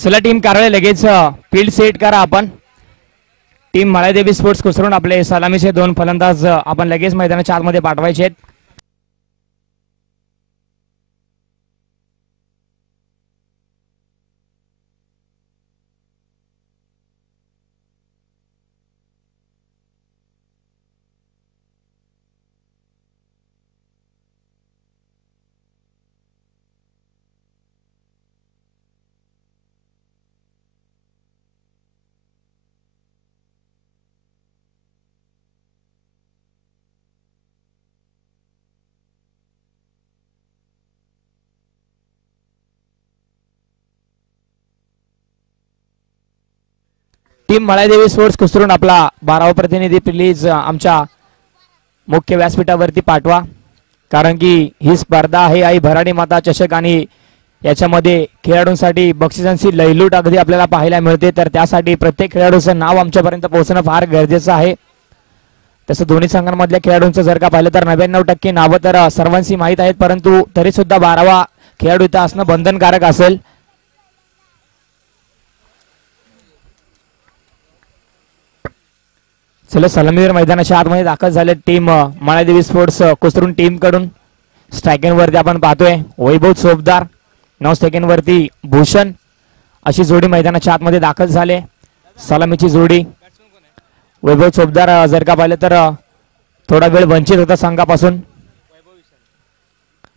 चला टीम कारळे लगेच field set करा आपण. टीम माळादेवी स्पोर्ट्स कुसरून आपले सलामीचे 2 फलंदाज आपण लगेच मैदानाच्या आतमध्ये पाठवायचे आहेत. टीम माळादेवी स्पोर्ट्स कुसरून आपला 12वा प्रतिनिधी प्लीज आमच्या मुख्य व्यासपीठावरती पाठवा, कारण की ही स्पर्धा आहे आई भराडी माता चषक आणि याच्यामध्ये खेळाडूंसाठी बक्षिसांची लयलूट अगदी आपल्याला पाहायला मिळते. तर त्यासाठी प्रत्येक खेळाडूचं नाव आमच्यापर्यंत पोहोचणं फार गरजेचं आहे. तसं दोन्ही संघांमधल्या खेळाडूंचं जर का पाहिलं तर 99% नावं तर सर्वांची माहीत आहेत, परंतु तरी सुद्धा 12वा खेळाडू इथं असणं बंधनकारक असेल. चला सलामीवीर मैदानाच्या आतमध्ये दाखल झाले टीम माळादेवी स्पोर्ट्स कुसरून टीम कडून. स्ट्रायकिंग वरती आपण पाहतोय वैभव चोपदार, 9 सेकंड वरती भूषण, अशी जोडी मैदानाच्या आतमध्ये दाखल झाले. सलामीची जोडी वैभव चोपदार जर का पाहिलं तर थोडा वेळ वंचित होता संघापासून,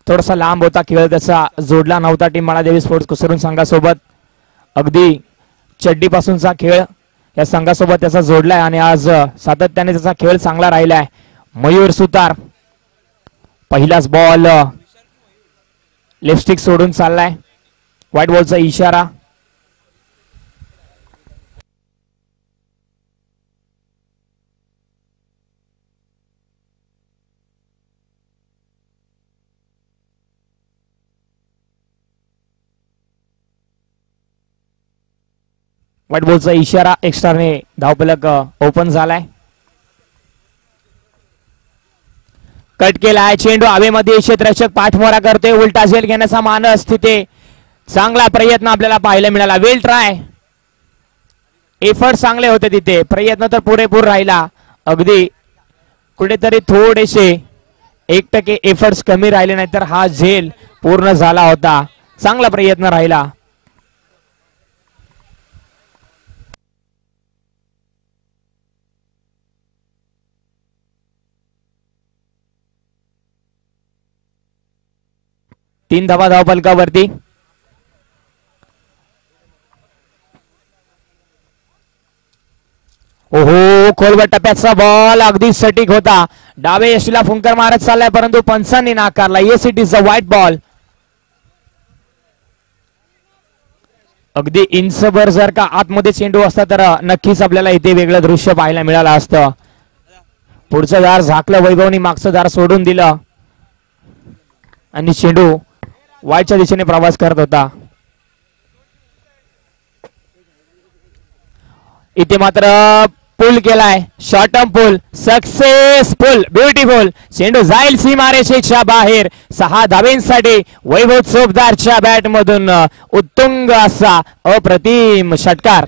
थोडासा लांब होता खेळ, त्याचा जोडला नव्हता टीम माळादेवी स्पोर्ट्स कुसरून संघासोबत. अगदी चड्डीपासूनचा खेळ या संघासोबत त्याचा जोडलाय आणि आज सातत्याने त्याचा खेळ चांगला राहिलाय. मयूर सुतार पहिलाच बॉल लेफ्ट सोडून चाललाय, व्हाईट बॉलचा इशारा. व्हाईट बॉलचा इशारा, एक्स्ट्राने धावफलक ओपन झालाय. कट केलाय चेंडू हवेमध्ये, क्षेत्ररक्षक पाठमोरा करते, उलटा झेल घेण्याचा मानस तिथे चांगला प्रयत्न आपल्याला पाहायला मिळाला. वेल ट्राय, एफर्ट चांगले होते तिथे, प्रयत्न तर पुरेपूर राहिला. अगदी कुठेतरी थोडेसे 1% एफर्ट्स कमी राहिले, नाही तर हा झेल पूर्ण झाला होता. चांगला प्रयत्न राहिला. तीन धावा धावफलकावरती. ओहो, खोलवर टप्प्याचा बॉल अगदी सटीक होता, डावे यशीला फुंकर मारत चाललाय, परंतु पंचांनी नाकारला. Yes, it is a white ball. अगदी इंचभर जर का आतमध्ये चेंडू असता तर नक्कीच आपल्याला इथे वेगळं दृश्य पाहायला मिळालं असतं. पुढचं दार झाकलं वैभवनी, मागचं दार सोडून दिलं आणि चेंडू वाईटच्या दिशेने प्रवास करत होता. इथे मात्र पुल केलाय, शॉर्ट टर्म पुल सक्सेसफुल, ब्युटिफुल. चेंडू जाईल सीमारेषेच्या बाहेर. 6 धावेंसाठी वैभव चोपदारच्या बॅट मधून उत्तुंग असा अप्रतिम षटकार.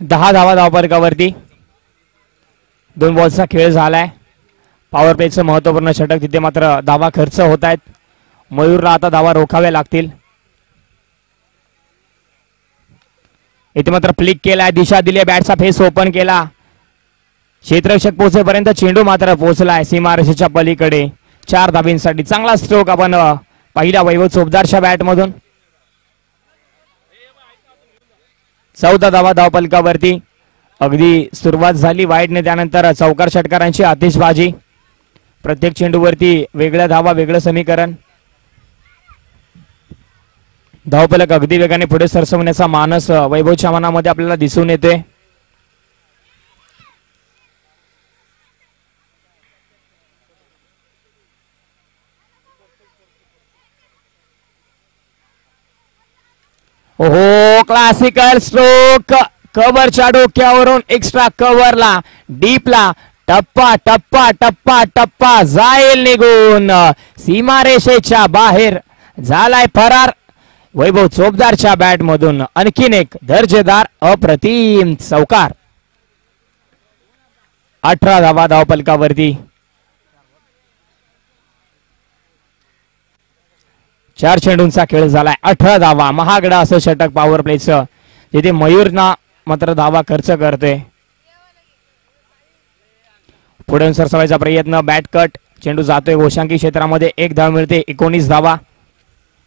दहा धावा धावफलकावरती. 2 बॉल्सचा खेळ झालाय. पॉवर प्लेचं महत्वपूर्ण षटक, तिथे मात्र धावा खर्च होत आहेत. मयूरला आता धावा रोखाव्या लागतील. इथे मात्र फ्लिक केलाय, दिशा दिली, बॅटचा फेस ओपन केला. क्षेत्ररक्षक पोहोचेपर्यंत चेंडू मात्र पोहोचलाय सीमारेषेच्या पलीकडे. 4 धाबींसाठी चांगला स्ट्रोक आपण पहिला वैभव चोपदारच्या बॅट मधून. 14 धावा धावफलकावरती. अगदी सुरुवात झाली वाईटने, त्यानंतर चौकार षटकारांची आतिषबाजी. प्रत्येक चेंडूवरती वेगळ्या धावा, वेगळं समीकरण. धावफलक अगदी वेगाने पुढे सरसवण्याचा मानस वैभवच्या मनामध्ये आपल्याला दिसून येते. ओहो क्लासिकल स्ट्रोक कव्हरच्या डोक्यावरून एक्स्ट्रा कव्हरला डीपला टप्पा टप्पा टप्पा टप्पा जाईल निघून सीमारेषेच्या बाहेर झालाय फरार वैभव चोपदारच्या बॅट मधून आणखीन एक दर्जेदार अप्रतिम चौकार 18 धावा धावपलकावरती 4 चेंडूंचा खेळ झालाय 18 धावा महागडा असं षटक पॉवर प्लेचं जिथे मयूरना मात्र धावा खर्च करतोय पुढे सरसावायचा प्रयत्न बॅट कट चेंडू जातोय गोशांकी क्षेत्रामध्ये 1 धाव मिळते 19 धावा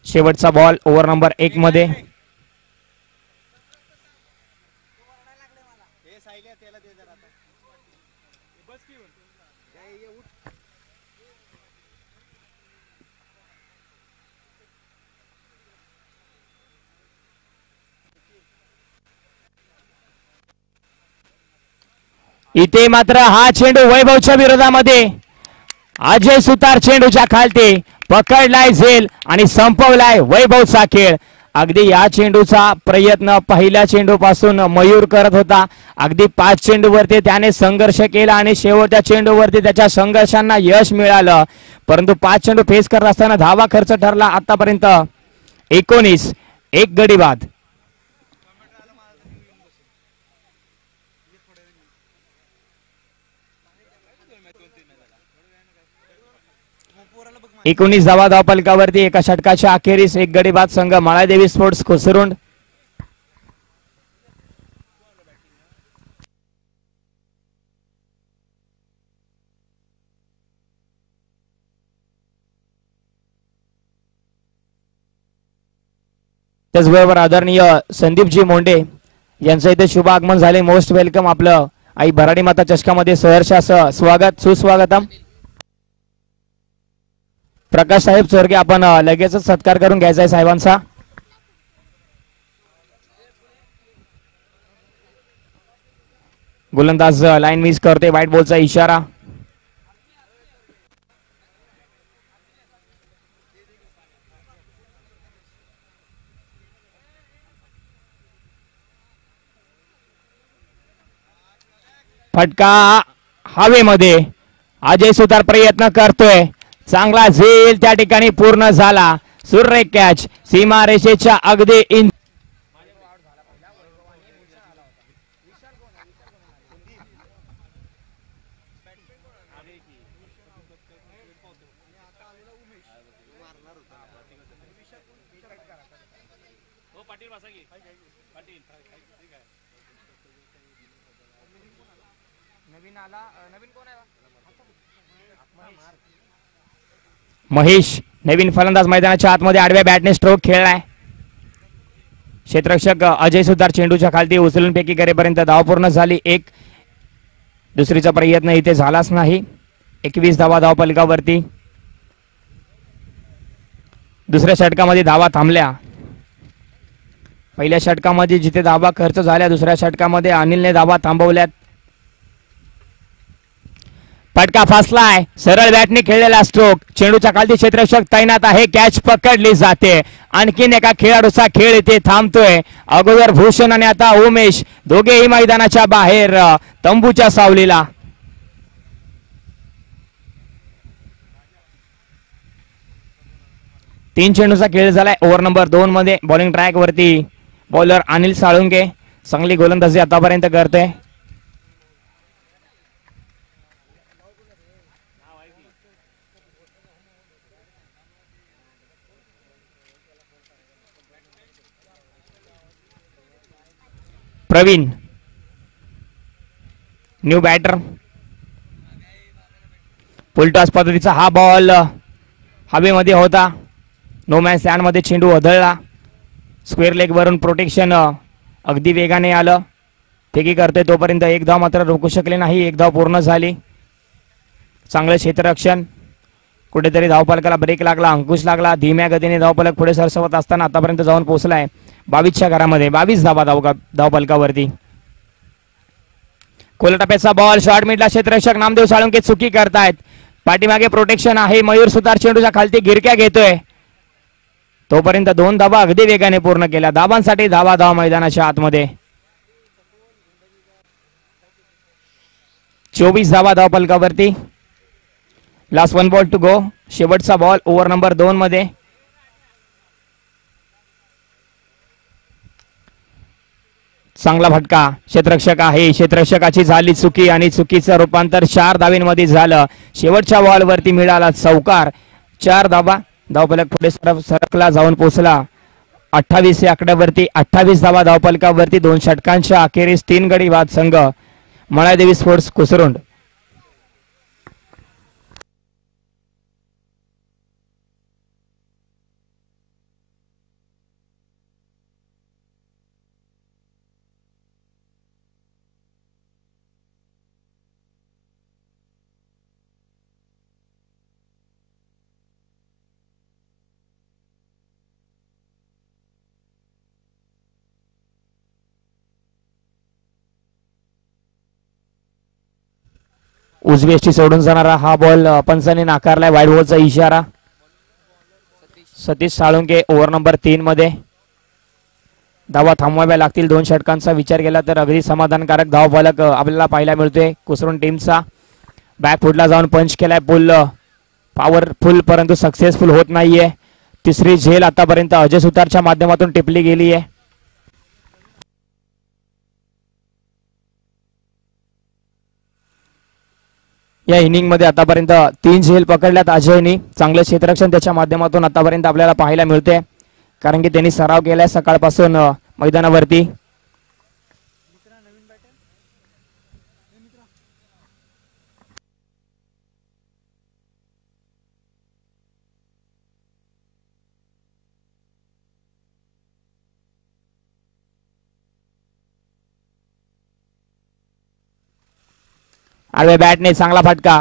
शेवटचा बॉल ओव्हर नंबर 1 मध्ये इथे मात्र हा चेंडू वैभवच्या विरोधामध्ये अजय सुतार चेंडूच्या खालती पकडलाय झेल आणि संपवलाय वैभवचा खेळ अगदी या चेंडूचा प्रयत्न पहिल्या चेंडू पासून मयूर करत होता अगदी 5 चेंडूवरती त्याने संघर्ष केला आणि शेवटच्या चेंडूवरती त्याच्या संघर्षांना यश मिळालं परंतु 5 चेंडू फेस करत असताना धावा खर्च ठरला आतापर्यंत 19 एक गडी बाद एकोणीस धावा धावपलकावरती एका षटकाच्या अखेरीस एक गडी बाद संघ माळादेवी स्पोर्ट्स कोसरुंड त्याचबरोबर आदरणीय संदीपजी मोंडे यांचं इथे शुभ आगमन झाले मोस्ट वेलकम आपलं आई भराडी माता चषकामध्ये सहर्ष असं स्वागत सुस्वागतम प्रकाश साहेब चोरगे आपण लगेचच सत्कार करून घ्यायचा आहे साहेबांचा गोलंदाज लाईन मिस करते व्हाईट बॉलचा इशारा फटका हवेमध्ये अजय सुतार प्रयत्न करतोय चांगला झेल त्या ठिकाणी पूर्ण झाला सुरेख कॅच सीमारेषेच्या अगदी महेश नवीन फलंदाज मैदानाच्या आतमध्ये आडव्या बॅटने स्ट्रोक खेळलाय क्षेत्ररक्षक अजय सुतार चेंडूच्या खालती उचलून फेकी करेपर्यंत धाव पूर्ण झाली एक दुसरीचा प्रयत्न इथे झालाच नाही 21 धावा धावपलकावरती दुसऱ्या षटकामध्ये धावा थांबल्या पहिल्या षटकामध्ये जिथे धावा खर्च झाल्या दुसऱ्या षटकामध्ये अनिलने धावा थांबवल्यात फटका फासलाय सरळ बॅटने खेळलेला स्ट्रोक चेंडूच्या खालती क्षेत्ररक्षक तैनात आहे कॅच पकडली जाते आणखीन एका खेळाडूचा खेळ इथे थांबतोय अगोदर भूषण आणि आता उमेश दोघेही मैदानाच्या बाहेर तंबूच्या सावलीला तीन चेंडूचा खेळ झालाय ओव्हर नंबर 2 मध्ये बॉलिंग ट्रॅक वरती बॉलर अनिल साळुंके चांगली गोलंदाजी आतापर्यंत करतोय प्रवीण न्यू बॅटर फुलटॉस पद्धतीचा हा बॉल हवेमध्ये होता नो मॅन स्टँड मध्ये चेंडू अधळला स्क्वेअर लेग वरून प्रोटेक्शन अगदी वेगाने आलं फेकी करते तोपर्यंत एक धाव मात्र रोखू शकले नाही एक धाव पूर्ण झाली चांगलं क्षेत्ररक्षण कुठेतरी धावफलकाला ब्रेक लागला अंकुश लागला धीम्या गतीने धावफलक पुढे सरसवत असताना आतापर्यंत जाऊन पोहोचलाय 22च्या घरामध्ये 22 धावा धावफलकावरती कोलटाप्याचा बॉल शॉर्ट मिडला क्षेत्ररक्षक नामदेव साळुंके चुकी करतायत पाठीमागे प्रोटेक्शन आहे मयूर सुतार चेंडूच्या खालती गिरक्या घेतोय तोपर्यंत 2 धावा अगदी वेगाने पूर्ण केल्या. धावांसाठी धावा धाव मैदानाच्या आतमध्ये. 24 धावा धाव फलकावरती. Last 1 ball to go. शेवटचा बॉल ओव्हर नंबर 2 मध्ये. चांगला फटका. क्षेत्ररक्षक आहे. क्षेत्ररक्षकाची झाली चुकी आणि चुकीचं रूपांतर 4 धावींमध्ये झालं. शेवटच्या बॉलवरती मिळाला चौकार. 4 धावा. धावफलक पुढे सरकला जाऊन पोहोचला 28 या आकड्यावरती. 28 धावा धावफलकावरती. 2 षटकांच्या अखेरीस 3 गडी बाद संघ मळादेवी स्पोर्ट्स कुसरुंड. उजवी एष्टी सोडून जाणारा हा बॉल पंचांनी नाकारलाय. वाईड बॉलचा इशारा. सतीश साळुंके ओव्हर नंबर 3 मध्ये. धावा थांबवाव्या लागतील. 2 षटकांचा विचार केला तर अगदी समाधानकारक धाव फलक आपल्याला पाहायला मिळतोय कुसरुंड टीमचा. बॅक फुटला जाऊन पंच केलाय. पुल पॉवरफुल परंतु सक्सेसफुल होत नाहीये. तिसरी झेल आतापर्यंत अजय सुतारच्या माध्यमातून टिपली गेली आहे. या इनिंग मध्ये आतापर्यंत 3 झेल पकडल्यात अजयनी. चांगलं क्षेत्ररक्षण त्याच्या माध्यमातून आतापर्यंत आपल्याला पाहायला मिळते कारण की त्यांनी सराव केलाय सकाळपासून मैदानावरती. आडव्या बॅटने चांगला फटका.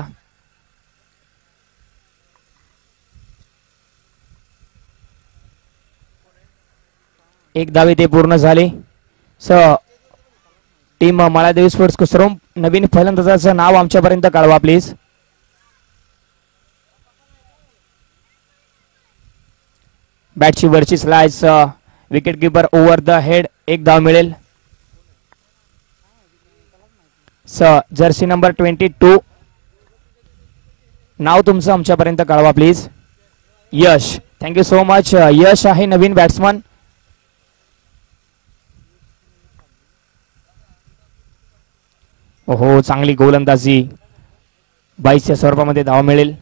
एक धाव ते पूर्ण झाली. टीम मळादेवी स्पोर्ट्स कुसरुंड नवीन फलंदाजाचं नाव आमच्यापर्यंत कळवा प्लीज. बॅटची वरची slice. Wicket keeper over the head. एक धाव मिळेल. जर्सी नंबर 22 नाव तुमचं आमच्यापर्यंत कळवा please. Yash. Thank you so much. Yash आहे नवीन बॅट्समन. हो चांगली गोलंदाजी. 22 या स्वरूपामध्ये धाव मिळेल.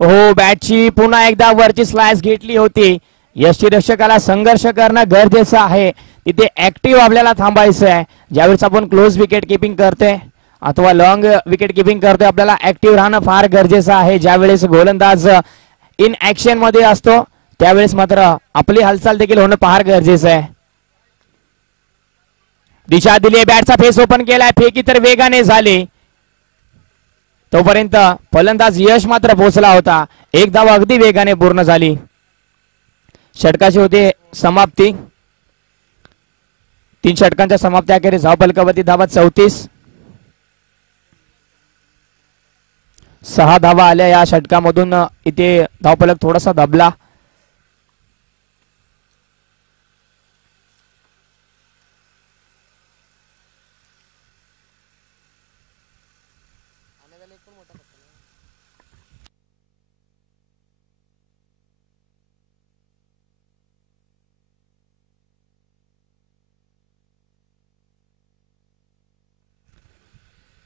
हो बॅटची पुन्हा एकदा वरची स्लाइस घेतली होती. यष्टीरक्षकाला संघर्ष करणं गरजेचं आहे. तिथे ऍक्टिव्ह आपल्याला थांबायचं आहे. ज्यावेळेस आपण क्लोज विकेट किपिंग करते अथवा लॉंग विकेट किपिंग करतोय आपल्याला ऍक्टिव्ह राहणं फार गरजेचं आहे. ज्यावेळेस गोलंदाज इन ऍक्शन मध्ये असतो त्यावेळेस मात्र आपली हालचाल देखील होणं फार गरजेचं आहे. दिशा दिली. बॅटचा फेस ओपन केलाय. फेकी तर वेगाने झाली. तोपर्यंत फलंदाज यश मात्र पोहोचला होता. एक धाव अगदी वेगाने पूर्ण झाली. षटकाची होते समाप्ती. 3 षटकांच्या समाप्ती अखेरीस धाव फलकावरती धावा 34. 6 धावा आल्या या षटकामधून. इथे धावफलक थोडासा दबला.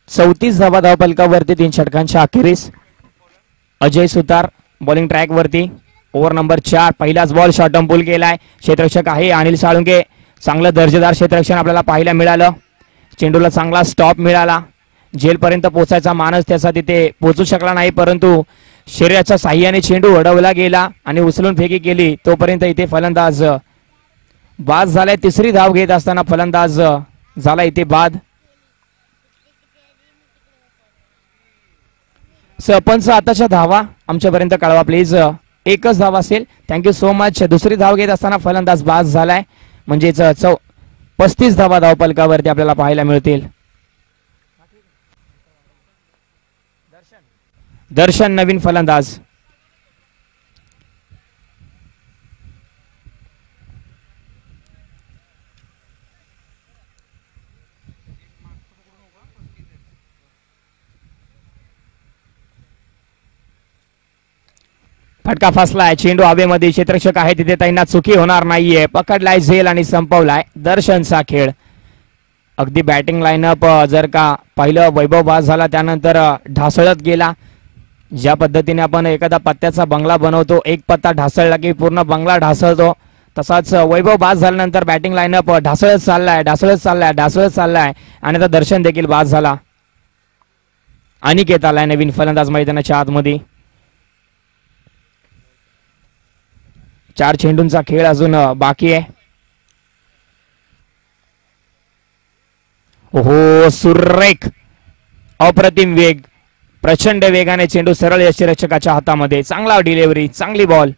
चौतीस धावा धाव फलकावरती 3 षटकांच्या अखेरीस. अजय सुतार बॉलिंग ट्रॅक वरती. Over number 4. पहिलाच बॉल शॉर्ट पुल केलाय. क्षेत्ररक्षक आहे अनिल साळुंके. चांगलं दर्जेदार क्षेत्ररक्षण आपल्याला पाहायला मिळालं. चेंडूला चांगला स्टॉप मिळाला. जेलपर्यंत पोहोचायचा मानस त्याचा तिथे पोहोचू शकला नाही परंतु शरीराच्या साह्याने चेंडू अडवला गेला आणि उचलून फेकी केली. तोपर्यंत इथे फलंदाज बाद झालाय. तिसरी धाव घेत असताना फलंदाज झाला इथे बाद. सरपंच आताच्या धावा आमच्यापर्यंत कळवा प्लीज. एकच धाव असेल. Thank you so much. दुसरी धाव घेत असताना फलंदाज बाद झालाय, म्हणजेच 35 धावा धावपलकावरती आपल्याला पाहायला मिळतील. दर्शन नवीन फलंदाज. फटका फसलाय. चेंडू हवेमध्ये. क्षेत्ररक्षक आहे तिथे तैनात. चुकी होणार नाहीये. पकडलाय झेल आणि संपवलाय. दर्शनचा खेळ. अगदी बॅटिंग लाईनअप जर का पहिलं वैभव बाद झाला त्यानंतर ढासळत गेला. ज्या पद्धतीने आपण एखादा पत्त्याचा बंगला बनवतो, एक पत्ता ढासळला की पूर्ण बंगला ढासळतो, तसाच वैभव बाद झाल्यानंतर बॅटिंग लाईनअप ढासळत चाललाय आणि आता दर्शन देखील बाद झाला. अनिकेत आलाय नवीन फलंदाज मैदानाच्या आतमध्ये. 4 चेंडूंचा खेळ अजून बाकी आहे. हो, सुरेख अप्रतिम वेग. प्रचंड वेगाने चेंडू सरळ यष्टीरक्षकाच्या हातामध्ये. चांगला डिलिव्हरी, चांगली बॉल.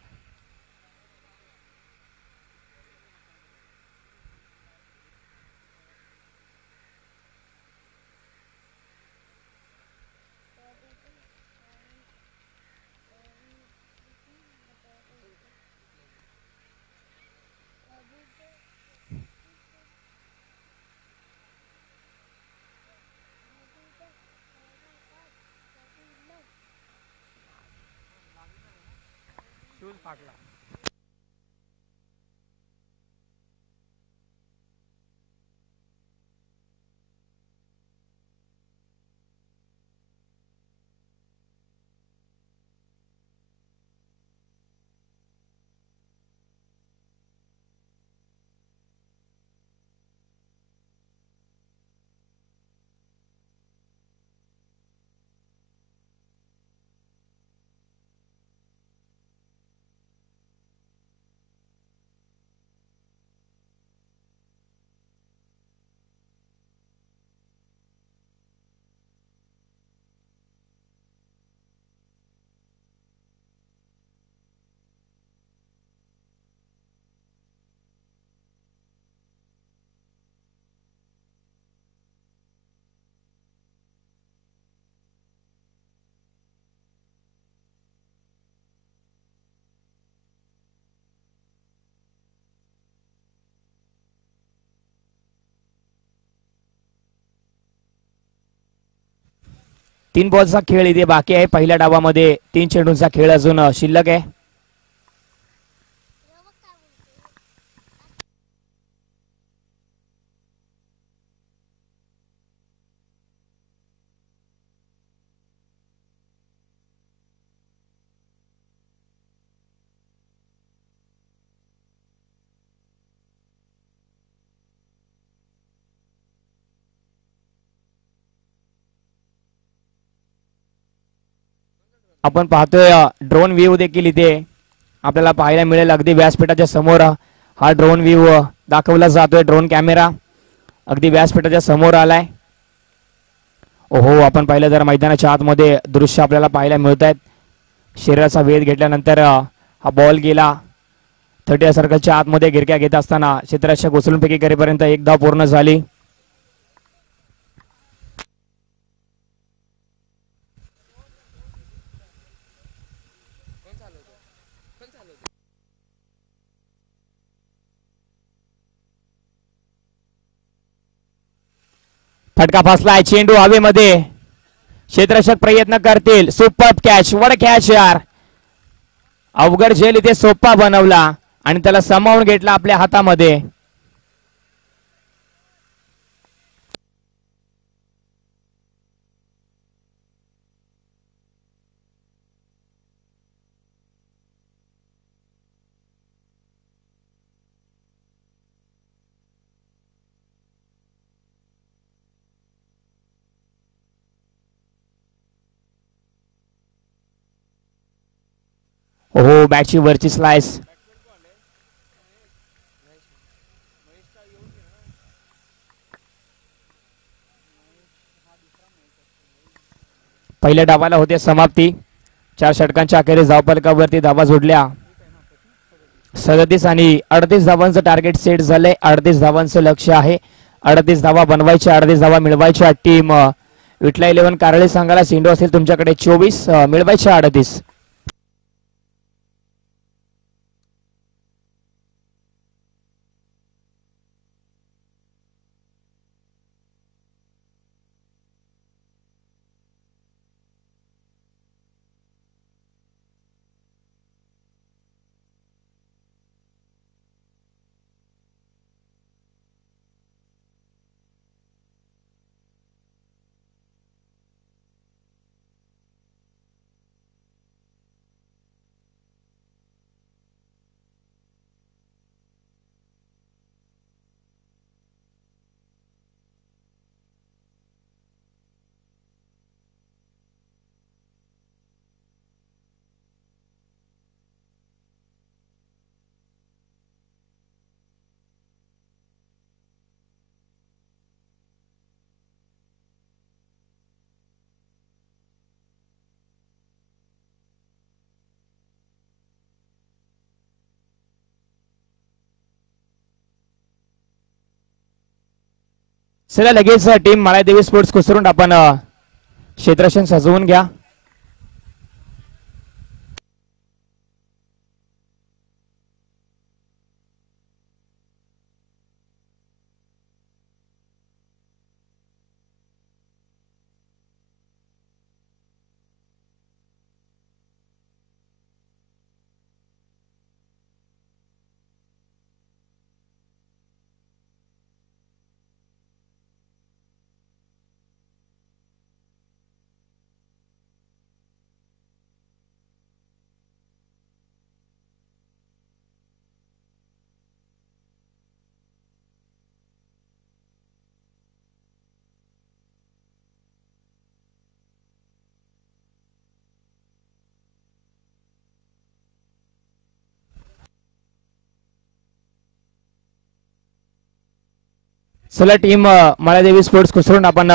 तीन बॉलचा खेळ इथे बाकी आहे. पहिल्या डावामध्ये 3 चेंडूंचा खेळ अजून शिल्लक आहे. आपण पाहतोय ड्रोन व्ह्यू देखील इथे आपल्याला पाहायला मिळेल. अगदी व्यासपीठाच्या समोर हा ड्रोन व्ह्यू दाखवला जातोय. ड्रोन कॅमेरा अगदी व्यासपीठाच्या समोर आलाय. ओहो, आपण पाहिलं जर मैदानाच्या आतमध्ये दृश्य आपल्याला पाहायला मिळत आहेत. शरीराचा वेध घेतल्यानंतर हा बॉल गेला 30 सर्कलच्या आतमध्ये. गिरक्या घेत असताना क्षेत्ररक्षक उचलूनपैकी करेपर्यंत एक धाव पूर्ण झाली. फटका फसलाय. चेंडू हवेमध्ये. क्षेत्ररक्षक प्रयत्न करतील. Super catch. वड कॅच यार. अवघड झेल इथे सोपा बनवला आणि त्याला सामावून घेतला आपल्या हातामध्ये. हो, बॅटची वरची स्लाइस. पहिल्या डावाला होते समाप्ती. 4 षटकांच्या अखेरीस धावफलकावरती धावा जोडल्या. 37 आणि 38 धावांचं टार्गेट सेट झालंय. 38 धावांचं लक्ष आहे. 38 धावा बनवायच्या, 38 धावा मिळवायच्या. टीम विठला 11 कारळे संघाला चेंडू असेल तुमच्याकडे 24, मिळवायच्या 38. चला लगेच टीम माळादेवी स्पोर्ट्स कुसरून आपण क्षेत्ररक्षण सजवून घ्या. चला टीम माळादेवी स्पोर्ट्स कुसरून आपण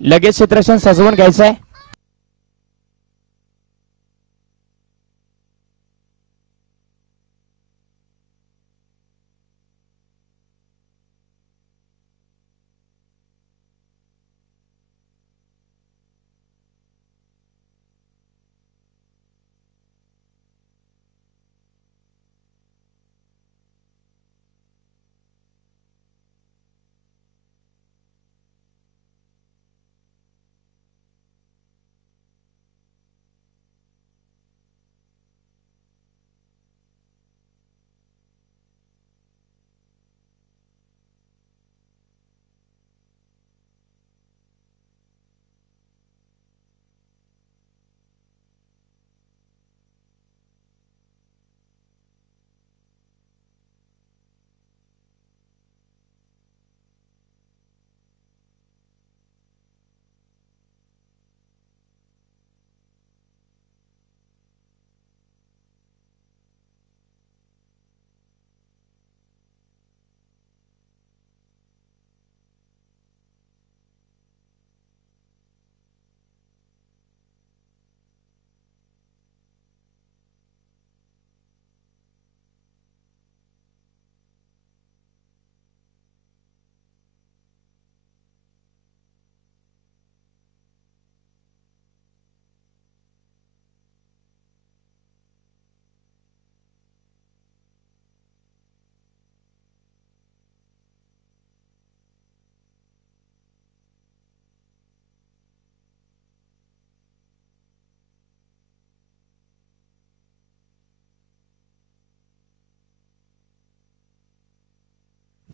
लगेच क्षेत्ररक्षण सजवून घ्यायचं आहे.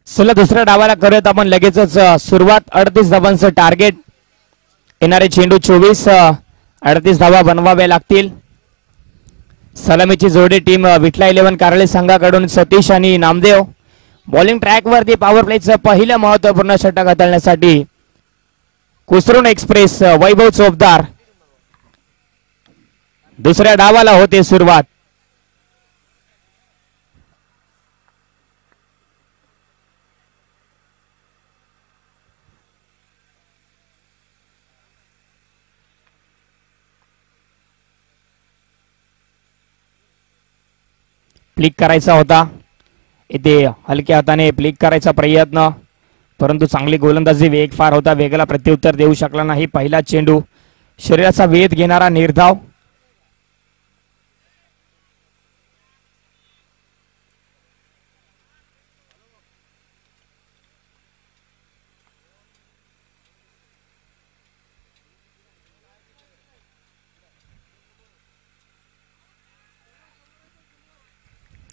चला दुसऱ्या डावाला करूयात आपण लगेचच सुरुवात. 38 धावांचं टार्गेट, येणारे चेंडू 24, 38 धावा बनवाव्या लागतील. सलामीची जोडी टीम विठला 11 कारळे संघाकडून सतीश आणि नामदेव. बॉलिंग ट्रॅक वरती पॉवर प्लेचं पहिलं महत्वपूर्ण षटक हाताळण्यासाठी कुसरून एक्सप्रेस वैभव चोपदार. दुसऱ्या डावाला होते सुरुवात. फ्लिक करायचा होता. इथे हलक्या हाताने फ्लिक करायचा प्रयत्न, परंतु चांगली गोलंदाजी, वेग फार होता, वेगाला प्रत्युत्तर देऊ शकला नाही. पहिला चेंडू शरीराचा वेध घेणारा निर्धाव.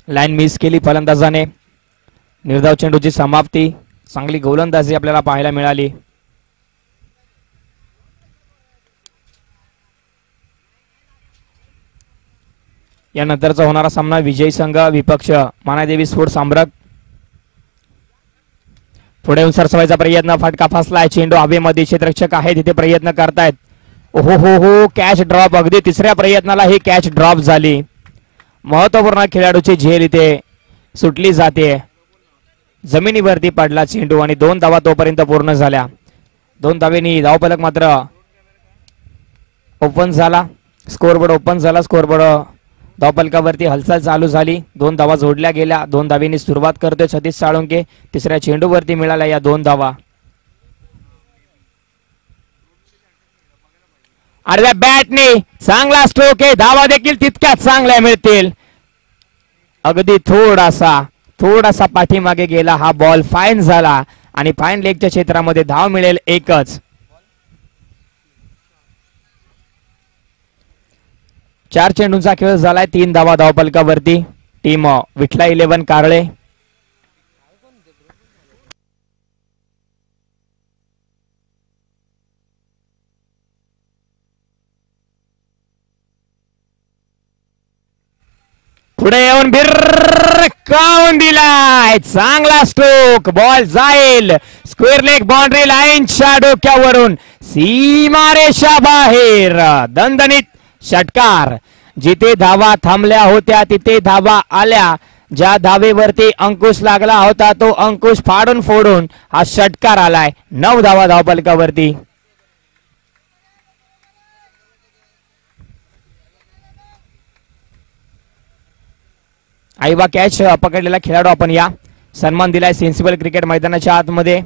लाईन मिस केली फलंदाजाने. निर्धाव चेंडूची समाप्ती. चांगली गोलंदाजी आपल्याला पाहायला मिळाली. यानंतरचा होणारा सामना विजयी संघ विपक्ष मानादेवी स्पोर्ट्स आंबरक. पुढे येऊन सरसवायचा प्रयत्न, फटका फसलाय. चेंडू हवेमध्ये, क्षेत्ररक्षक आहे तिथे प्रयत्न करतायत. ओहो हो हो, कॅच ड्रॉप. अगदी तिसऱ्या प्रयत्नाला ही कॅच ड्रॉप झाली. महत्वपूर्ण खेळाडूची झेल इथे सुटली जाते. जमिनीवरती पडला चेंडू आणि 2 धावा तोपर्यंत पूर्ण झाल्या. 2 धावेनी धावफलक मात्र ओपन झाला. स्कोरबोर्ड ओपन झाला. स्कोरबोर्ड धावफलकावरती हालचाल चालू झाली. 2 धावा जोडल्या गेल्या. 2 धावेनी सुरुवात करतोय सतीश साळुंके. तिसऱ्या चेंडूवरती मिळाल्या या 2 धावा. आडव्या बॅटने चांगला स्ट्रोक आहे. धावा देखील तितक्याच चांगल्या मिळतील. अगदी थोडासा पाठीमागे गेला हा बॉल. फाईन झाला आणि फाईन लेगच्या क्षेत्रामध्ये धाव मिळेल एकच. 4 चेंडूंचा खेळ झालाय. 3 धावा धावफलकावरती. टीम विठला 11 कारळे. पुढे येऊन भिरकावून दिलाय. चांगला स्ट्रोक. बॉल जाईल स्क्वेअर लेग बाउंड्री लाईनच्या डोक्यावरून सीमारेषा बाहेर. दणदणीत षटकार. जिथे धावा थांबल्या होत्या तिथे धावा आल्या. ज्या धावेवरती अंकुश लागला होता तो अंकुश फाडून फोडून हा षटकार आलाय. 9 धावा धावफलकावरती. आईवा कॅच पकडलेला खेळाडू आपण या सन्मान दिलाय सेन्सिबल क्रिकेट मैदानाच्या आतमध्ये.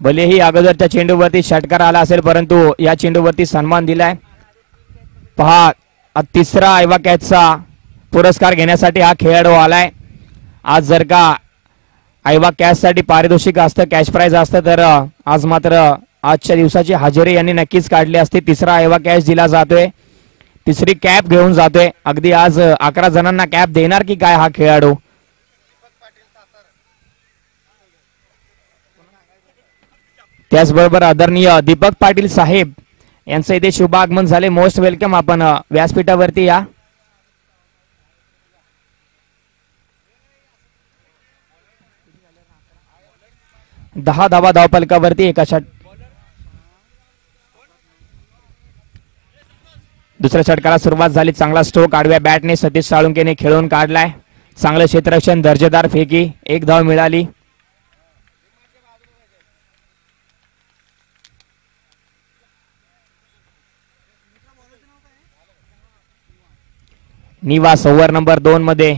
भलेही अगोदरच्या चेंडूवरती षटकार आला असेल परंतु या चेंडूवरती सन्मान दिलाय. पहा, तिसरा आईवा कॅचचा पुरस्कार घेण्यासाठी हा खेळाडू आलाय. आज जर का आईवा कॅच साठी पारितोषिक असतं, कॅश प्राइज असतं तर आज मात्र आजच्या दिवसाची हजेरी यांनी नक्कीच काढली असते. तिसरा आईवा कॅच दिला जातोय. तिसरी कॅप घेऊन जातोय. अगदी आज 11 जणांना कॅप देणार की काय हा खेळाडू. त्याचबरोबर आदरणीय दीपक पाटील साहेब यांचं इथे शुभ आगमन झाले. Most welcome. आपण व्यासपीठावरती या. दहा धावा धावफलकावरती एका दुसऱ्या षटकाला सुरुवात झाली. चांगला स्ट्रोक आडव्या बॅटने सतीश साळुंकेने खेळून काढलाय. चांगलं क्षेत्ररक्षण, दर्जेदार फेकी. 1 धाव मिळाली. निवास ओव्हर नंबर 2 मध्ये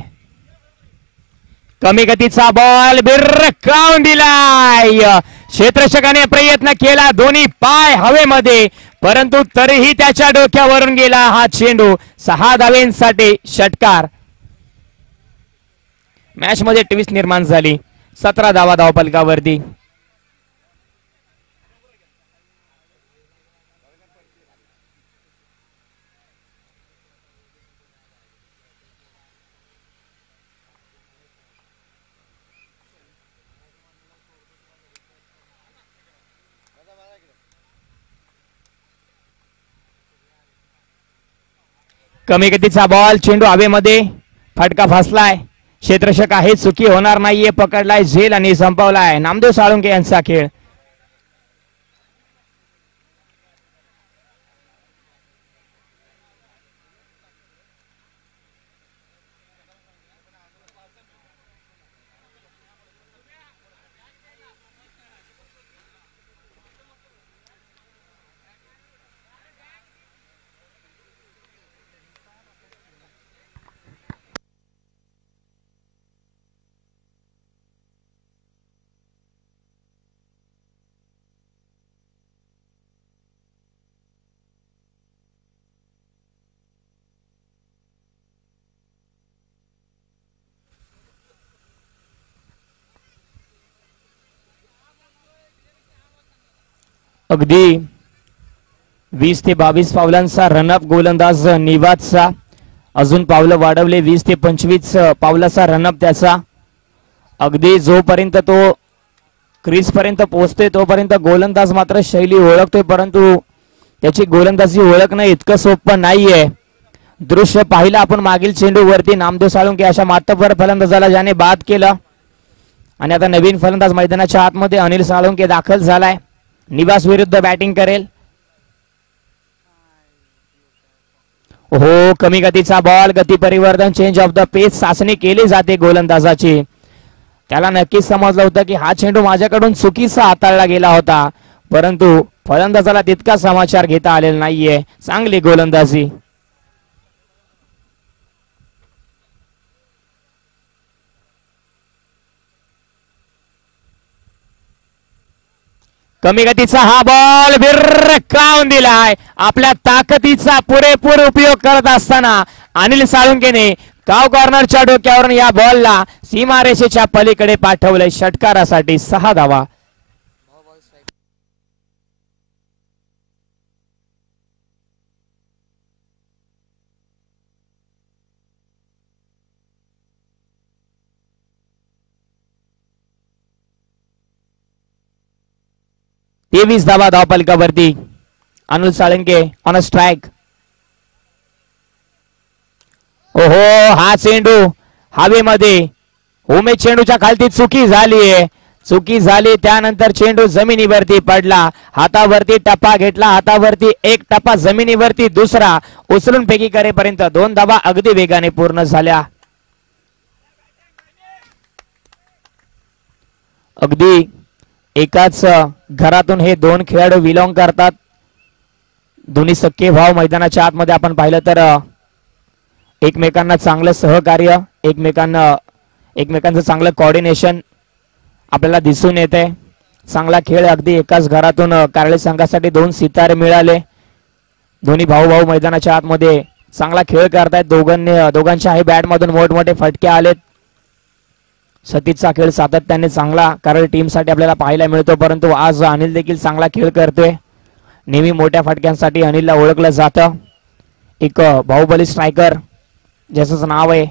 कमी गतीचा बॉल भिरकावून दिलाय. क्षेत्ररक्षकाने प्रयत्न केला, दोन्ही पाय हवेमध्ये, परंतु तरीही त्याच्या डोक्यावरून गेला हा चेंडू. 6 धावेंसाठी षटकार. मॅच मध्ये ट्विस्ट निर्माण झाली. 17 धावा धावफलकावरती. कमी गतीचा बॉल, चेंडू हवेमध्ये, फटका फसलाय. क्षेत्ररक्षक आहे, चुकी होणार नाहीये. पकडलाय झेल आणि संपवलाय. नामदेव साळुंके यांचा खेळ. अगदी 20 ते 22 पावलांचा रनअप गोलंदाज निवाजचा. अजून पावलं वाढवले 20 ते 25 पावलाचा रनअप त्याचा. अगदी जोपर्यंत तो क्रीज पर्यंत पोहोचते तोपर्यंत गोलंदाज मात्र शैली ओळखतोय, परंतु त्याची गोलंदाजी ओळखणं इतकं सोपं नाहीये. दृश्य पाहिलं आपण मागील चेंडूवरती नामदेव साळुंके अशा मातब्बर फलंदाजाला ज्याने बाद केलं आणि आता नवीन फलंदाज मैदानाच्या आतमध्ये अनिल साळुंके दाखल झालाय. निवास विरुद्ध बॅटिंग करेल. हो, कमी गतीचा बॉल, गती परिवर्तन, चेंज ऑफ द पेस चाचणी केली जाते गोलंदाजाची. त्याला नक्कीच समजलं होतं की हा चेंडू माझ्याकडून चुकीचा हाताळला गेला होता, परंतु फलंदाजाला तितका समाचार घेता आलेला नाहीये. चांगली गोलंदाजी. कमी गतीचा हा बॉल भिरकावून दिलाय. आपल्या ताकदीचा पुरेपूर उपयोग करत असताना अनिल साळुंकेने काव कॉर्नरच्या डोक्यावरून या बॉलला सीमारेषेच्या पलीकडे पाठवलंय षटकारासाठी 6 धावा. तेवीस धावा धावफलकावरती. Anil Salunke on a strike. ओहो, हा चेंडू हवेमध्ये. उमेश चेंडूच्या खालती चुकी झाली. त्यानंतर चेंडू जमिनीवरती पडला. हातावरती टप्पा घेतला. हातावरती एक टप्पा, जमिनीवरती दुसरा. उचलून फेकी करेपर्यंत 2 धावा अगदी वेगाने पूर्ण झाल्या. अगदी एकाच घरातून हे 2 खेळाडू बिलॉंग करतात. दोन्ही सख्खे भाव मैदानाच्या आतमध्ये आपण पाहिलं तर एकमेकांना चांगलं सहकार्य, एकमेकांचं चांगलं कोऑर्डिनेशन आपल्याला दिसून येते. चांगला खेळ. अगदी एकाच घरातून कारळे संघासाठी 2 सितारे मिळाले. दोन्ही भाऊ मैदानाच्या आतमध्ये चांगला खेळ करतायत. दोघांच्याही बॅटमधून मोठमोठे फटके आलेत. सतीचा खेळ सातत्याने चांगला कारळे टीमसाठी आपल्याला पाहायला मिळतो, परंतु आज अनिल देखील चांगला खेळ करतोय. नेहमी मोठ्या फटक्यांसाठी अनिलला ओळखलं जातं. एक बाहुबली स्ट्रायकर ज्याचं नाव आहे.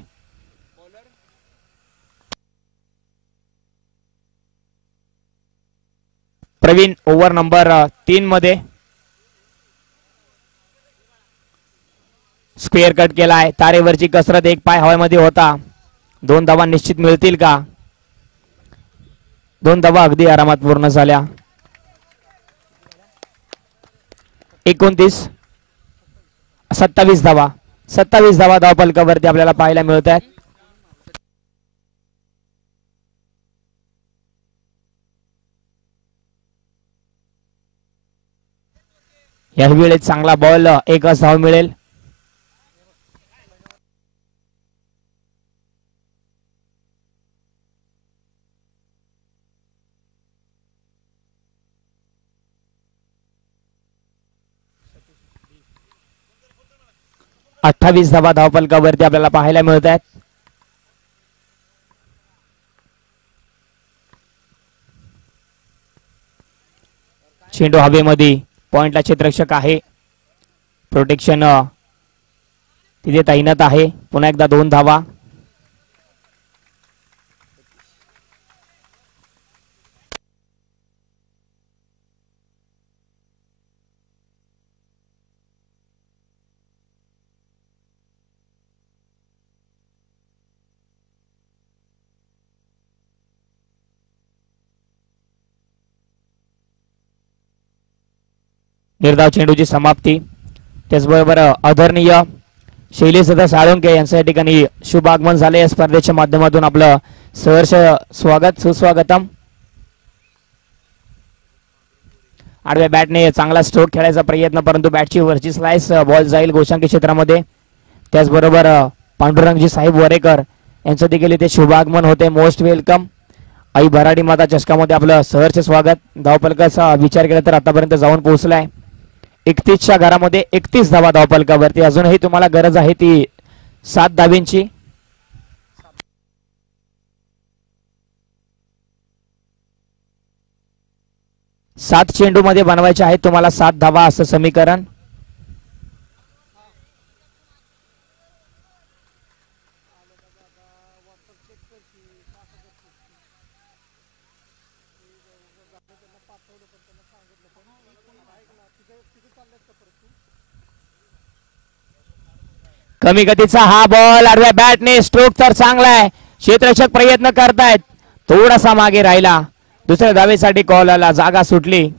प्रवीण ओव्हर नंबर 3 मध्ये स्क्वेअर कट केलाय. तारेवरची कसरत, एक पाय हवेमध्ये होता. 2 धावा निश्चित मिळतील का? 2 धावा अगदी आरामात पूर्ण झाल्या. 27 धावा धावफलकावरती आपल्याला पाहायला मिळत आहेत. या वेळेत चांगला बॉल, एकच धाव मिळेल. अठ्ठावीस धावा धावफलकावरती आपल्याला पाहायला मिळत आहेत. चेंडू हवेमध्ये, पॉइंटला क्षेत्ररक्षक आहे. प्रोटेक्शन तिथे तैनात आहे. पुन्हा एकदा 2 धावा. निर्धाव चेंडूची समाप्ती. त्याचबरोबर आदरणीय शैलेशदादा साळुंके यांच्या ठिकाणी शुभ आगमन झाले. या स्पर्धेच्या माध्यमातून आपलं सहर्ष स्वागत, सुस्वागतम. आडव्या बॅटने चांगला स्ट्रोक खेळायचा प्रयत्न, परंतु बॅटची वरची स्लाइस, बॉल जाईल गोशांकी क्षेत्रामध्ये. त्याचबरोबर पांडुरंगजी साहेब वरेकर यांचं देखील इथे शुभ आगमन होते. Most welcome. आई भराडी माता चषकामध्ये आपलं सहर्ष स्वागत. धावफलकाचा विचार केला तर आतापर्यंत जाऊन पोहोचलाय. 31च्या घरामध्ये 31 धावा धावफलकावरती. अजूनही तुम्हाला गरज आहे ती 7 धावींची. 7 चेंडू मध्ये बनवायचे आहेत तुम्हाला 7 धावा असं समीकरण. कमी गतीचा हा बॉल आडव्या बॅटने स्ट्रोक तर चांगला आहे. क्षेत्ररक्षक प्रयत्न करतायत, थोडासा मागे राहिला. दुसऱ्या धावेसाठी कॉल आला, जागा सुटली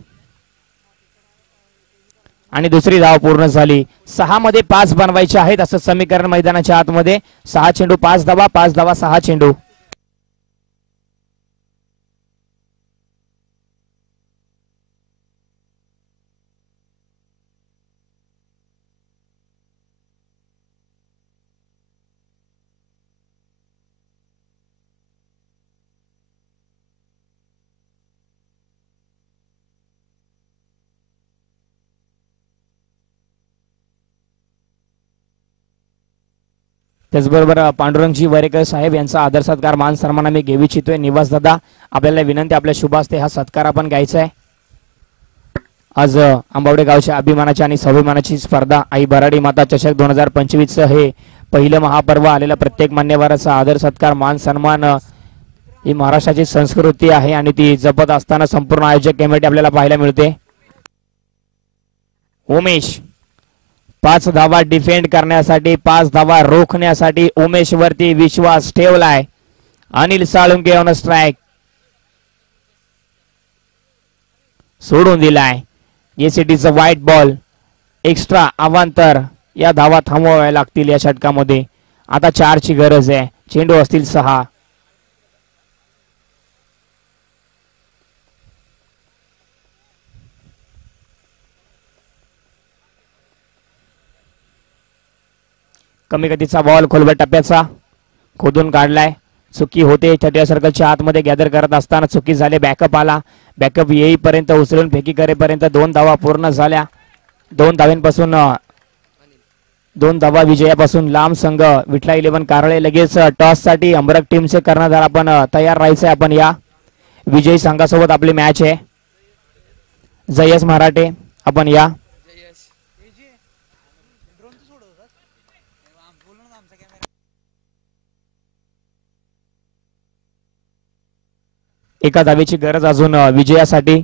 आणि दुसरी धाव पूर्ण झाली. 6 मध्ये 5 बनवायचे आहेत असं समीकरण मैदानाच्या आतमध्ये. 6 चेंडू 5 धावा, 5 धावा 6 चेंडू. त्याचबरोबर पांडुरंगजी वरेकर साहेब यांचा आदर सत्कार मान सन्मान आम्ही घेऊ इच्छितोय. निवास दादा आपल्याला विनंती, आपल्या शुभ हस्ते हा सत्कार आपण घ्यायचा आहे. आज आंबावडे गावच्या अभिमानाची आणि स्वाभिमानाची स्पर्धा आई भराडी माता चषक 2025 हे पहिलं महापर्व आलेला. प्रत्येक मान्यवराचा आदर सत्कार मान सन्मान ही महाराष्ट्राची संस्कृती आहे आणि ती जपत असताना संपूर्ण आयोजक कमिटी आपल्याला पाहायला मिळते. उमेश 5 धावा डिफेंड करण्यासाठी, 5 धावा रोखण्यासाठी उमेश वरती विश्वास ठेवलाय. अनिल साळुंके ऑन स्ट्राइक, सोडून दिलाय. एसीटीचा व्हाईट बॉल, एक्स्ट्रा अवांतर. या धावा थांबवाव्या लागतील या षटकामध्ये. आता 4 ची गरज आहे, चेंडू असतील 6. कमी गतीचा बॉल खोलवर टप्प्याचा खोदून काढलाय. चुकी होते छठ्या सर्कलच्या आतमध्ये गॅदर करत असताना चुकी झाली. बॅकअप आला, बॅकअप येईपर्यंत उचलून फेकी करेपर्यंत 2 धावा पूर्ण झाल्या. 2 धाव्यांपासून 2 धावा विजयापासून लांब संघ विठला 11 कारळे. लगेच टॉस साठी अमरक टीमचे कर्णधार आपण तयार राहायचंय. आपण या विजयी संघासोबत आपली मॅच आहे. जयस मराठे आपण या. एका धावेची गरज अजून विजयासाठी.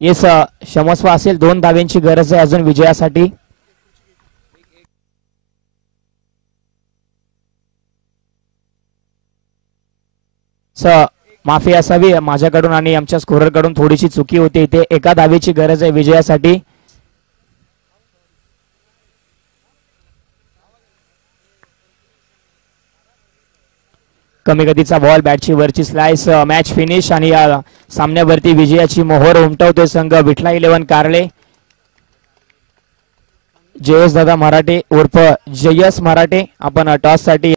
येस क्षमस्व असेल, 2 धाव्यांची गरज आहे अजून विजयासाठी. माफी असावी माझ्याकडून आणि आमच्या स्कोररकडून, थोडीशी चुकी होती इथे. एका धावेची गरज आहे विजयासाठी. कमी गतीचा बॉल, बॅटची वरची स्लाइस, मॅच फिनिश आणि या सामन्यावरती विजयाची मोहर उमटवतोय संघ विठला 11 कारळे. जयस दादा मराठे उर्फ जयस मराठे आपण टॉस साठी